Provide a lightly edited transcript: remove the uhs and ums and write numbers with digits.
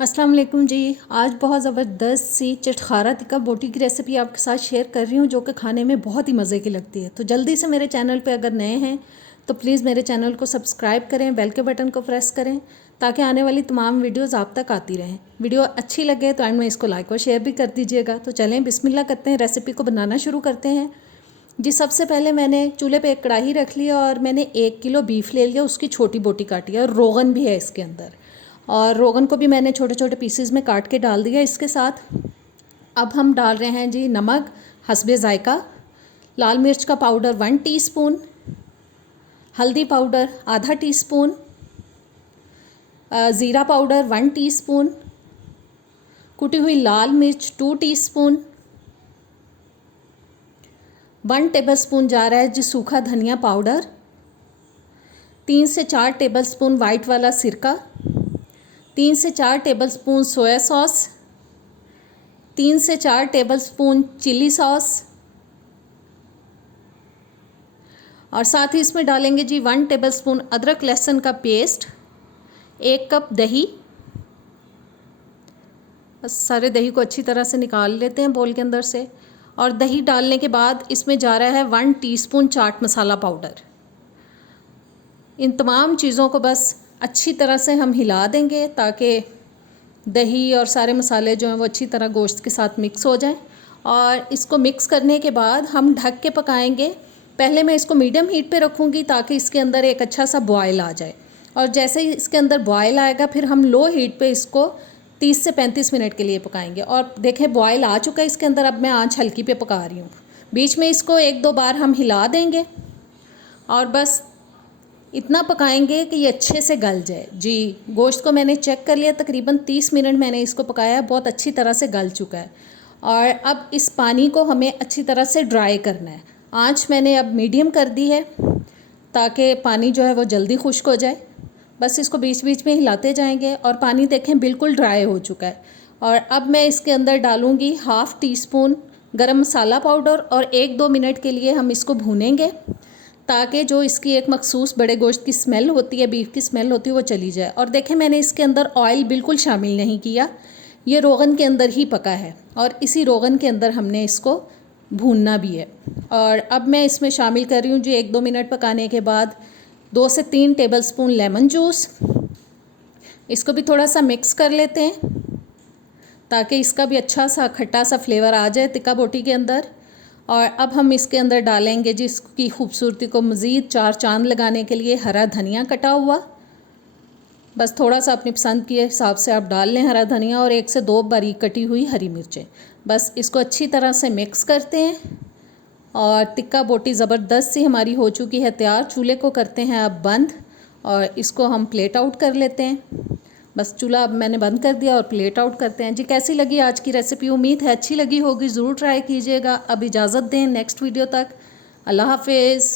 अस्सलाम वालेकुम जी। आज बहुत ज़बरदस्त सी चटखारा टिक्का बोटी की रेसिपी आपके साथ शेयर कर रही हूँ, जो कि खाने में बहुत ही मज़े की लगती है। तो जल्दी से मेरे चैनल पे अगर नए हैं तो प्लीज़ मेरे चैनल को सब्सक्राइब करें, बेल के बटन को प्रेस करें ताकि आने वाली तमाम वीडियोज़ आप तक आती रहें। वीडियो अच्छी लगे तो एंड में इसको लाइक और शेयर भी कर दीजिएगा। तो चलें बिस्मिल्लाह करते हैं, रेसिपी को बनाना शुरू करते हैं जी। सबसे पहले मैंने चूल्हे पे एक कढ़ाई रख ली और मैंने 1 किलो बीफ ले लिया, उसकी छोटी बोटी काटी है और रोगन भी है इसके अंदर, और रोगन को भी मैंने छोटे छोटे पीसेस में काट के डाल दिया इसके साथ। अब हम डाल रहे हैं जी नमक हस्बे ज़ायका, लाल मिर्च का पाउडर 1 टीस्पून, हल्दी पाउडर आधा टीस्पून, ज़ीरा पाउडर 1 टीस्पून, कुटी हुई लाल मिर्च 2 टीस्पून, 1 टेबलस्पून जा रहा है जी सूखा धनिया पाउडर, 3 से 4 टेबलस्पून वाइट वाला सिरका, 3 से 4 टेबलस्पून सोया सॉस, 3 से 4 टेबलस्पून चिली सॉस, और साथ ही इसमें डालेंगे जी 1 टेबलस्पून अदरक लहसुन का पेस्ट, 1 कप दही। बस सारे दही को अच्छी तरह से निकाल लेते हैं बोल के अंदर से। और दही डालने के बाद इसमें जा रहा है 1 टीस्पून चाट मसाला पाउडर। इन तमाम चीज़ों को बस अच्छी तरह से हम हिला देंगे ताकि दही और सारे मसाले जो हैं वो अच्छी तरह गोश्त के साथ मिक्स हो जाएं। और इसको मिक्स करने के बाद हम ढक के पकाएंगे। पहले मैं इसको मीडियम हीट पे रखूँगी ताकि इसके अंदर एक अच्छा सा बॉयल आ जाए, और जैसे ही इसके अंदर बॉयल आएगा फिर हम लो हीट पे इसको 30 से 35 मिनट के लिए पकाएंगे। और देखें बॉयल आ चुका है इसके अंदर। अब मैं आंच हल्की पे पका रही हूँ। बीच में इसको 1-2 बार हम हिला देंगे और बस इतना पकाएंगे कि ये अच्छे से गल जाए जी। गोश्त को मैंने चेक कर लिया, तकरीबन 30 मिनट मैंने इसको पकाया, बहुत अच्छी तरह से गल चुका है। और अब इस पानी को हमें अच्छी तरह से ड्राई करना है। आंच मैंने अब मीडियम कर दी है ताकि पानी जो है वो जल्दी खुश्क हो जाए। बस इसको बीच बीच में हिलाते जाएंगे और पानी देखें बिल्कुल ड्राई हो चुका है। और अब मैं इसके अंदर डालूँगी 1/2 टीस्पून गरम मसाला पाउडर और 1-2 मिनट के लिए हम इसको भूनेंगे ताकि जो इसकी एक मखसूस बड़े गोश्त की स्मेल होती है, बीफ की स्मेल होती है, वो चली जाए। और देखें मैंने इसके अंदर ऑयल बिल्कुल शामिल नहीं किया, ये रोगन के अंदर ही पका है और इसी रोगन के अंदर हमने इसको भूनना भी है। और अब मैं इसमें शामिल कर रही हूँ जी 1-2 मिनट पकाने के बाद 2 से 3 टेबलस्पून लेमन जूस। इसको भी थोड़ा सा मिक्स कर लेते हैं ताकि इसका भी अच्छा सा खट्टा सा फ्लेवर आ जाए टिक्का बोटी के अंदर। और अब हम इसके अंदर डालेंगे जिसकी खूबसूरती को मज़ीद 4 चांद लगाने के लिए हरा धनिया कटा हुआ। बस थोड़ा सा अपनी पसंद के हिसाब से आप डाल लें हरा धनिया, और 1 से 2 बारीक कटी हुई हरी मिर्चें। बस इसको अच्छी तरह से मिक्स करते हैं और टिक्का बोटी ज़बरदस्त सी हमारी हो चुकी है तैयार। चूल्हे को करते हैं अब बंद और इसको हम प्लेट आउट कर लेते हैं। बस चूल्हा अब मैंने बंद कर दिया और प्लेट आउट करते हैं जी। कैसी लगी आज की रेसिपी? उम्मीद है अच्छी लगी होगी, ज़रूर ट्राई कीजिएगा। अब इजाज़त दें नेक्स्ट वीडियो तक। अल्लाह हाफिज़।